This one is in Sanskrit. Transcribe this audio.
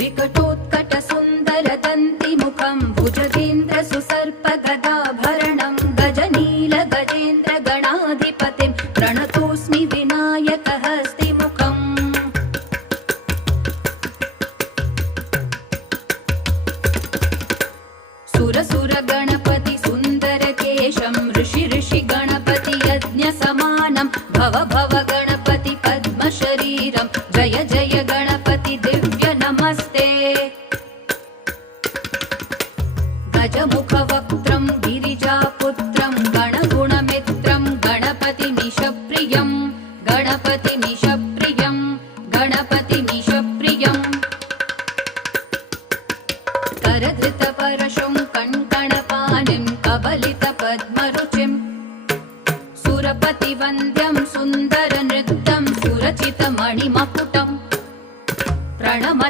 विकटोत्कटसुन्दरदन्तिमुखं भुजगेन्द्रसुसर्पगदाभरणं गजनीलगजेन्द्रगणाधिपतिं प्रणतोऽस्मि विनायकहस्तिमुखम् सुरसुरगणपति सुन्दरकेशं ऋषि गणपति यज्ञसमानं भव भव गणपति पद्मशरीरं जय जय गणपति दिव्य नमस्ते गजमुखवक्त्रं गिरिजापुत्रं गणगुणमित्रं गणपतिमीशप्रियं गणपतिमीशप्रियं गणपतिमीशप्रियं करधृतपरशुं कङ्कणपाणिं कबलितपद्मरुचिं सुरपतिवन्द्यं सुन्दरनृत्यं सुरचितमणिमकुटं प्रणमत